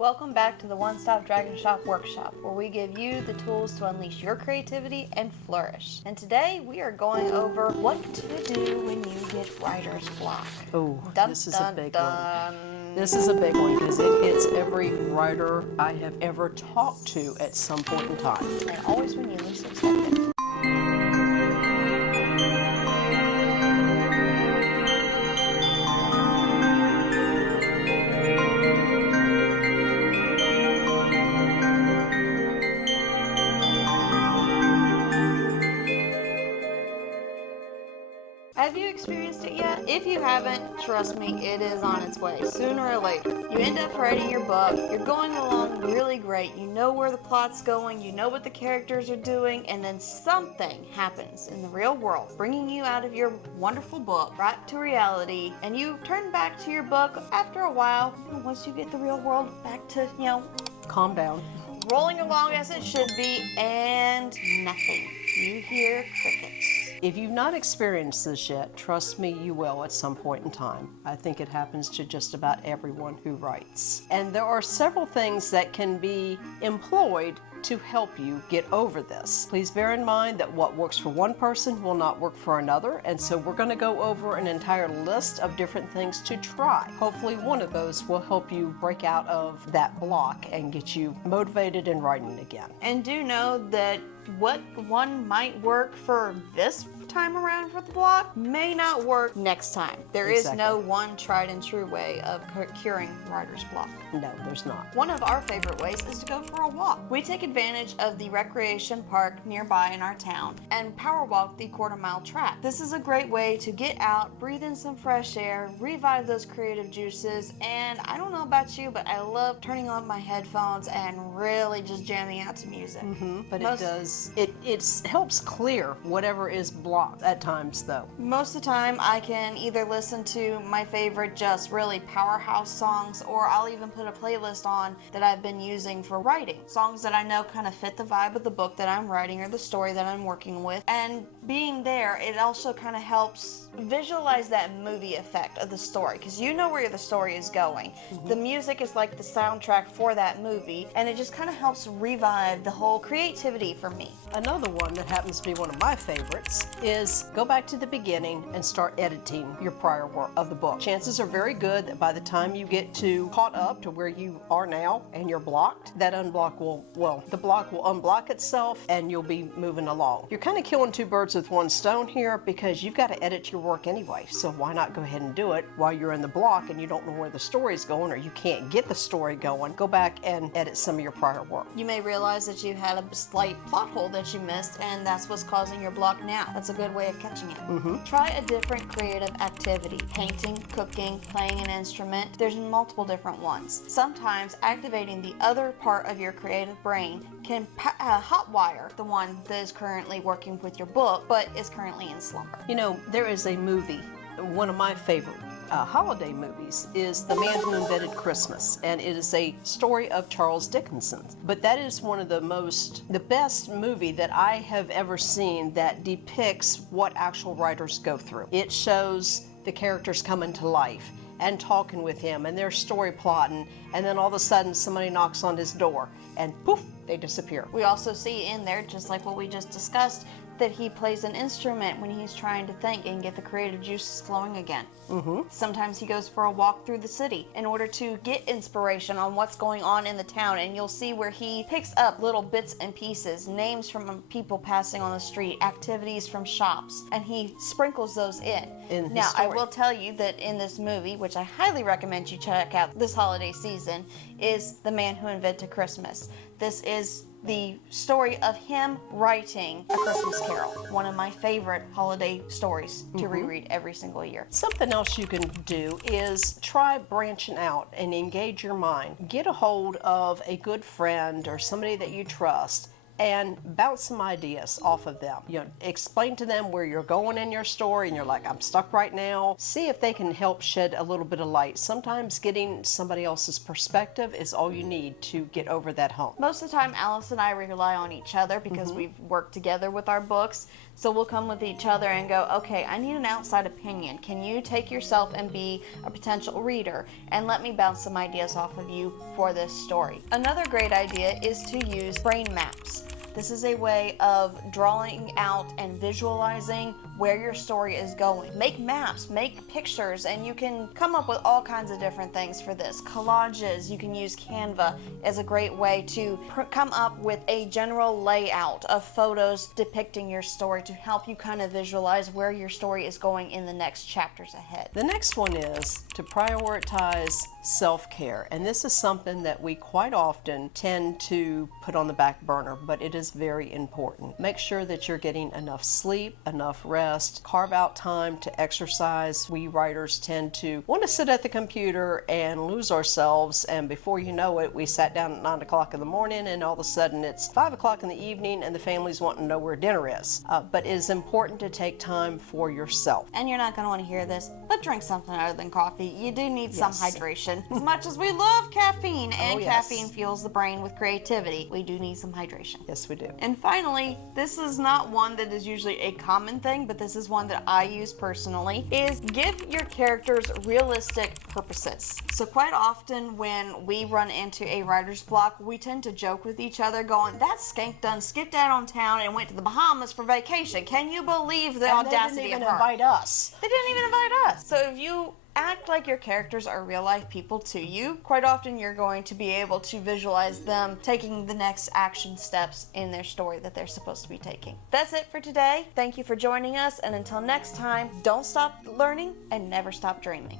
Welcome back to the One Stop Dragon Shop Workshop, where we give you the tools to unleash your creativity and flourish. And today we are going over what to do when you get writer's block. Oh, this is a big dun. one. This is a big one because it hits every writer I have ever talked to at some point in time. And always when you least expect it. Have you experienced it yet? If you haven't, trust me, it is on its way, sooner or later. You end up writing your book, you're going along really great, you know where the plot's going, you know what the characters are doing, and then something happens in the real world, bringing you out of your wonderful book, right to reality, and you turn back to your book after a while, once you get the real world back to, Calm down. rolling along as it should be, and nothing. You hear crickets. If you've not experienced this yet, trust me, you will at some point in time. I think it happens to just about everyone who writes. And there are several things that can be employed to help you get over this. Please bear in mind that what works for one person will not work for another, and so we're going to go over an entire list of different things to try. Hopefully one of those will help you break out of that block and get you motivated in writing again. And do know that what one might work for this time around for the block may not work next time. There is no one tried and true way of curing writer's block. No, there's not. One of our favorite ways is to go for a walk. We take advantage of the recreation park nearby in our town and power walk the quarter-mile track. This is a great way to get out, breathe in some fresh air, revive those creative juices, and I don't know about you, but I love turning on my headphones and really just jamming out to music. But it does, it helps clear whatever is blocked at times though. Most of the time I can either listen to my favorite just really powerhouse songs, or I'll even put a playlist on that I've been using for writing. Songs that I know kind of fit the vibe of the book that I'm writing or the story that I'm working with. And being there, it also kind of helps visualize that movie effect of the story, because you know where the story is going. The music is like the soundtrack for that movie, and it just kind of helps revive the whole creativity for me. Another one that happens to be one of my favorites is go back to the beginning and start editing your prior work of the book. Chances are very good that by the time you get caught up to where you are now and you're blocked, that the block will unblock itself and you'll be moving along. You're kind of killing two birds with one stone here, because you've got to edit your work anyway, so why not go ahead and do it while you're in the block and you don't know where the story's going, or you can't get the story going. Go back and edit some of your prior work. You may realize that you had a slight plot hole that you missed, and that's what's causing your block now. That's a good way of catching it. Try a different creative activity. Painting, cooking, playing an instrument. There's multiple different ones. Sometimes activating the other part of your creative brain can hotwire the one that is currently working with your book but is currently in slumber. You know, there is a movie, one of my favorite holiday movies is The Man Who Invented Christmas, and it is a story of Charles Dickens. But that is one of the best movie that I have ever seen that depicts what actual writers go through. It shows the characters coming to life and talking with him, and they're story plotting, and then all of a sudden somebody knocks on his door and poof, they disappear. We also see in there, just like what we just discussed, that he plays an instrument when he's trying to think and get the creative juices flowing again. Sometimes he goes for a walk through the city in order to get inspiration on what's going on in the town, and you'll see where he picks up little bits and pieces, names from people passing on the street, activities from shops, and he sprinkles those in. Now, I will tell you that in this movie, which I highly recommend you check out this holiday season, is The Man Who Invented Christmas. This is the story of him writing A Christmas Carol, one of my favorite holiday stories to reread every single year. Something else you can do is try branching out and engage your mind. Get a hold of a good friend or somebody that you trust and bounce some ideas off of them. Explain to them where you're going in your story, and you're like, I'm stuck right now. See if they can help shed a little bit of light. Sometimes getting somebody else's perspective is all you need to get over that hump. Most of the time, Alice and I rely on each other because we've worked together with our books. So we'll come with each other and go, okay, I need an outside opinion. Can you take yourself and be a potential reader and let me bounce some ideas off of you for this story? Another great idea is to use brain maps. This is a way of drawing out and visualizing where your story is going. Make maps, make pictures, and you can come up with all kinds of different things for this. Collages, you can use Canva as a great way to come up with a general layout of photos depicting your story to help you kind of visualize where your story is going in the next chapters ahead. The next one is to prioritize self-care, and this is something that we quite often tend to put on the back burner, but it is very important. Make sure that you're getting enough sleep, enough rest, carve out time to exercise. We writers tend to want to sit at the computer and lose ourselves, and before you know it, we sat down at 9 o'clock in the morning and all of a sudden it's 5 o'clock in the evening and the family's wanting to know where dinner is. But it is important to take time for yourself. And you're not going to want to hear this, but drink something other than coffee. You do need some hydration. As much as we love caffeine, and caffeine fuels the brain with creativity, we do need some hydration. Yes, we do. And finally, this is not one that is usually a common thing, but this is one that I use personally, is give your characters realistic purposes. So quite often when we run into a writer's block, we tend to joke with each other going, that skank done skipped out on town and went to the Bahamas for vacation. Can you believe the audacity of her? They didn't even invite us. They didn't even invite us. So if you act like your characters are real life people to you, quite often you're going to be able to visualize them taking the next action steps in their story that they're supposed to be taking. That's it for today. Thank you for joining us, and until next time, don't stop learning and never stop dreaming.